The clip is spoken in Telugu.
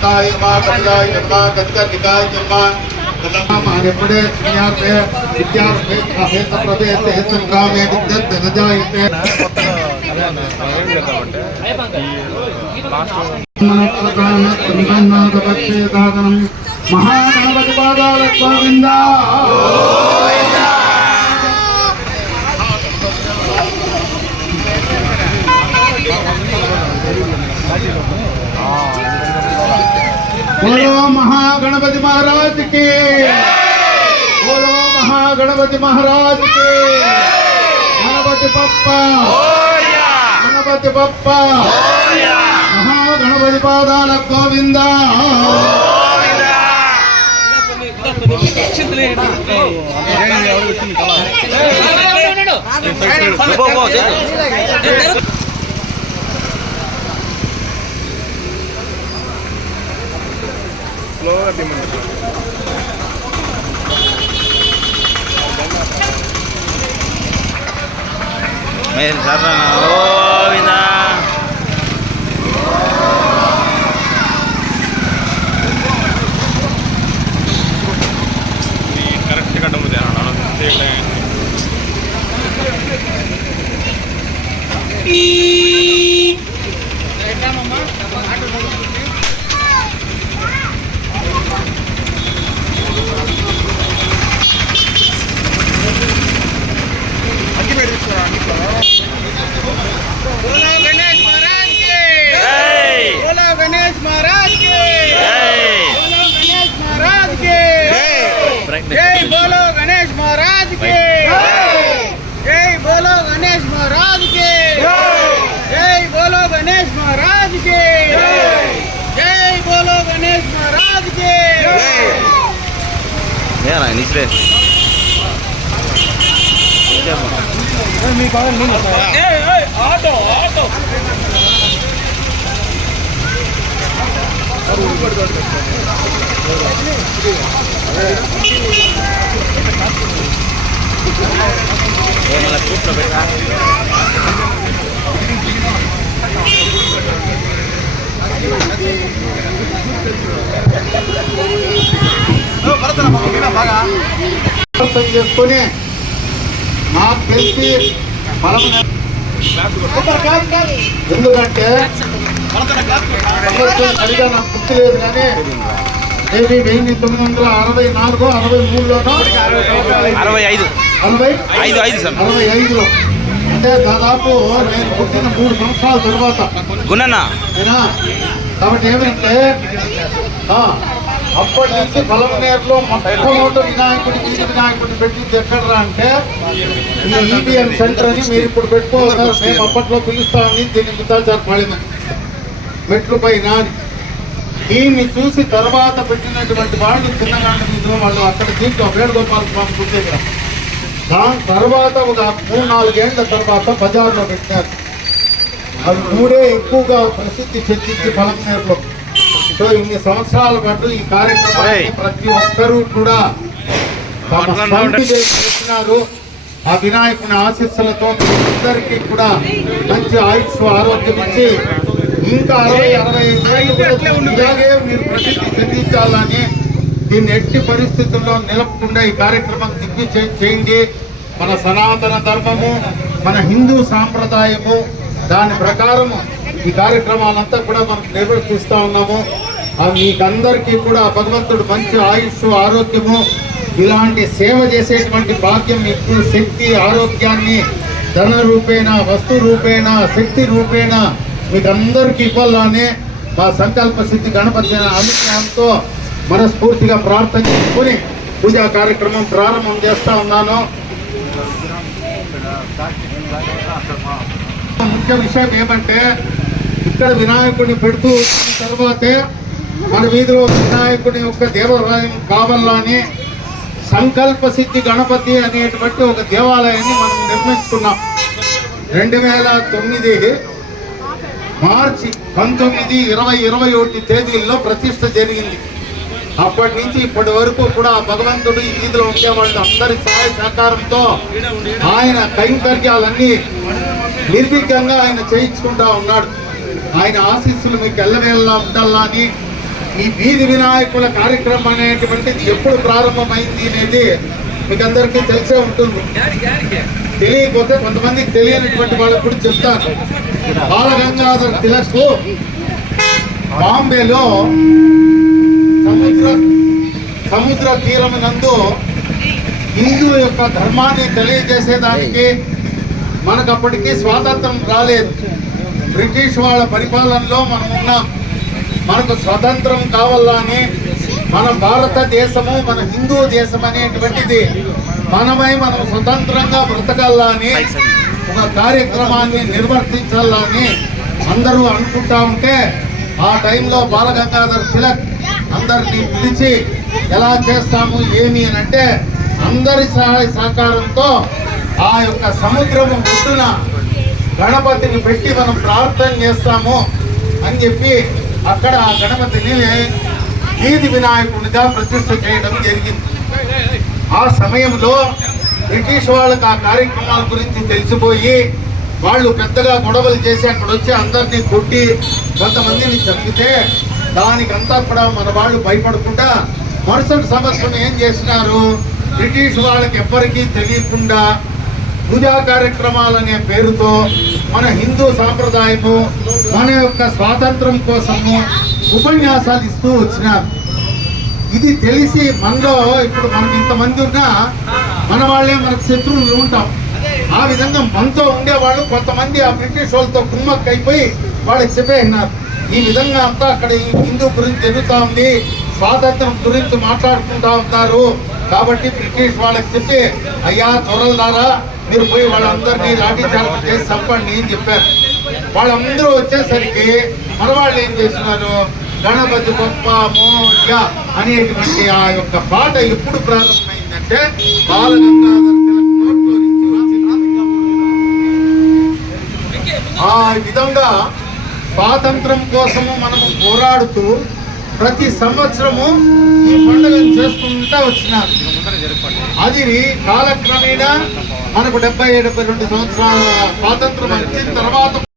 कमताय मा कमलाय मा गत्कनिकाय मा मानेपड़े स्नेहार्थे विद्यार्थे अहेत प्रवेश हेत ग्रामे विद्यत नजायते महागणपति पादाल गोविंदा बोलो महागणपति महाराज के, बोलो महागणपति महाराज के। गणपति बप्पा, गणपति बप्पा, महागणपति पादाल गोविंदा। స్లోగా తిమ్మండి మీరు సర్రా గోవిందా కరెక్ట్ కట్టము बोलो गणेश महाराज के, बोलो गणेश महाराज के, बोलो गणेश महाराज के, जय बोलो गणेश महाराज के, जय बोलो गणेश महाराज के, जय बोलो गणेश महाराज के, जय बोलो गणेश महाराज के। निचले ఆటో ఆటో మళ్ళీ కూట్లో పెట్టా చేసుకుని నాకు తెలిసి మనం ఎందుకంటే సరిగా నాకు గుర్తు లేదు కానీ ఏది 1964 63లోనో 65లో అంటే దాదాపు నేను పుట్టిన 3 సంవత్సరాల తర్వాత కాబట్టి ఏమంటే అప్పటి నుంచి పొలంనేరులో మొట్టమొదటి వినాయకుడిని పెట్టింది ఎక్కడరా అంటే ఈబిఎన్ సెంటర్ అని మీరు ఇప్పుడు పెట్టుకోగలరు. మేము అప్పట్లో పిలుస్తామని దీన్ని మిగతాచారు పడిన మెట్లు పైన దీన్ని చూసి తర్వాత పెట్టినటువంటి వాళ్ళు చిన్నగాండ మీద వాళ్ళు అక్కడ దీంట్లో వేణుగోపాల స్వామి గుడి దగ్గర దాని తర్వాత ఒక 3-4 ఏళ్ల తర్వాత బజార్లో పెట్టారు. అవి 3 ఎక్కువగా ప్రసిద్ధి చెందింది పొలంనేరులో. సో ఇన్ని సంవత్సరాల పాటు ఈ కార్యక్రమాన్ని ప్రతి ఒక్కరూ కూడా చేస్తున్నారు. ఆ వినాయకుని ఆశీస్సులతో అందరికీ కూడా మంచి ఆయుష్ ఆరోగ్యం ఇచ్చి ఇంకా 60-65 ఇలాగే మీరు ప్రసిద్ధి చెందించాలని దీన్ని ఎట్టి పరిస్థితుల్లో నిలపకుండా ఈ కార్యక్రమం దిగ్విజయం చేయండి. మన సనాతన ధర్మము, మన హిందూ సాంప్రదాయము, దాని ప్రకారము ఈ కార్యక్రమాలంతా కూడా మనం నిర్వర్తిస్తూ ఉన్నాము. మీకందరికీ కూడా భగవంతుడు మంచి ఆయుష్ ఆరోగ్యము, ఇలాంటి సేవ చేసేటువంటి భాగ్యం మీకు శక్తి ఆరోగ్యాన్ని ధన రూపేణ వస్తు రూపేణ శక్తి రూపేణ మీకు అందరికీ ఇవ్వాలని మా సంకల్ప సిద్ధి గణపతి అనుగ్రహంతో మనస్ఫూర్తిగా ప్రార్థన చేసుకుని పూజా కార్యక్రమం ప్రారంభం చేస్తా ఉన్నాను. ముఖ్య విషయం ఏమంటే ఇక్కడ వినాయకుడిని పెడుతూ తర్వాతే మన వీధిలో వినాయకుడి యొక్క దేవాలయం కావాలని సంకల్ప సిద్ధి గణపతి అనేటువంటి ఒక దేవాలయాన్ని మనం నిర్మించుకున్నాం. 2009 మార్చి 19, 20, 21 తేదీల్లో ప్రతిష్ఠ జరిగింది. అప్పటి నుంచి ఇప్పటి వరకు కూడా భగవంతుడు ఈ వీధిలో ఉండేవాళ్ళు అందరి సహాయ సహకారంతో ఆయన కైంకర్యాలన్నీ నిర్విఘ్నంగా ఆయన చేయించుకుంటా ఉన్నాడు. ఆయన ఆశీస్సులు మీకు ఎల్లవేళలా ఉండాలని ఈ వీధి వినాయకుల కార్యక్రమం అనేటువంటిది ఎప్పుడు ప్రారంభమైంది అనేది మీకు అందరికీ తెలిసే ఉంటుంది. తెలియకపోతే కొంతమందికి తెలియనటువంటి వాళ్ళకు కూడా చెప్తాను. బాలగంగాధర్ తిలక్ బాంబేలో సముద్ర తీరం నందు హిందూ యొక్క ధర్మాన్ని తెలియజేసేదానికి మనకు అప్పటికి స్వాతంత్రం రాలేదు. బ్రిటిష్ వాళ్ళ పరిపాలనలో మనం ఉన్నాం. మనకు స్వతంత్రం కావాలని మన భారతదేశము మన హిందూ దేశం అనేటువంటిది మనం స్వతంత్రంగా బ్రతకాలని ఒక కార్యక్రమాన్ని నిర్వర్తించాలని అందరూ అనుకుంటా ఉంటే ఆ టైంలో బాలగంగాధర్ తిలక్ అందరినీ పిలిచి ఎలా చేస్తాము ఏమి అని అంటే అందరి సహాయ సహకారంతో ఆ యొక్క సముద్రము ఒడ్డున గణపతిని పెట్టి మనం ప్రార్థన చేస్తాము అని చెప్పి అక్కడ ఆ గణపతిని వీధి వినాయకునిగా ప్రతిష్ఠ చేయడం జరిగింది. ఆ సమయంలో బ్రిటిష్ వాళ్ళకి ఆ కార్యక్రమాల గురించి తెలిసిపోయి వాళ్ళు పెద్దగా గొడవలు చేసి అక్కడ వచ్చి అందరినీ కొట్టి కొంతమందిని చంపితే దానికంతా కూడా మన వాళ్ళు భయపడకుండా మరుసటి సంవత్సరం ఏం చేసినారు, బ్రిటిష్ వాళ్ళకి ఎవ్వరికీ తెలియకుండా పూజా కార్యక్రమాలనే పేరుతో మన హిందూ సాంప్రదాయము మన యొక్క స్వాతంత్రం కోసము ఉపన్యాసాలు ఇస్తూ వచ్చినారు. ఇది తెలిసి మనలో ఇప్పుడు మనం ఇంతమంది ఉన్నా మన వాళ్ళే మనకు శత్రువులు ఉంటాం. ఆ విధంగా మనతో ఉండేవాళ్ళు కొంతమంది ఆ బ్రిటిష్ వాళ్ళతో కుమ్మక్కైపోయి వాళ్ళకి చెప్పేసినారు. ఈ విధంగా అంతా అక్కడ హిందూ గురించి జరుగుతూ ఉంది, స్వాతంత్రం గురించి మాట్లాడుకుంటా ఉంటారు కాబట్టి బ్రిటిష్ వాళ్ళకి చెప్పి అయ్యా త్వరలారా మీరు పోయి వాళ్ళందరినీ లాఠీచార్జ్ చేసి చంపండి అని చెప్పారు. వాళ్ళందరూ వచ్చేసరికి మన వాళ్ళు ఏం చేస్తున్నారు, గణపతి గొప్ప మోర్య అనేటువంటి ఆ యొక్క పాట ఎప్పుడు ప్రారంభమైందంటే బాలగంగాధర్ తిలక్ నోట్లో నుంచి వచ్చింది. ఆ విధంగా స్వాతంత్రం కోసము మనము పోరాడుతూ ప్రతి సంవత్సరము ఈ పండుగను చేసుకుంటూ వచ్చినారు. అది కాలక్రమేణా మనకు 70-72 సంవత్సరాల స్వాతంత్రం వచ్చిన తర్వాత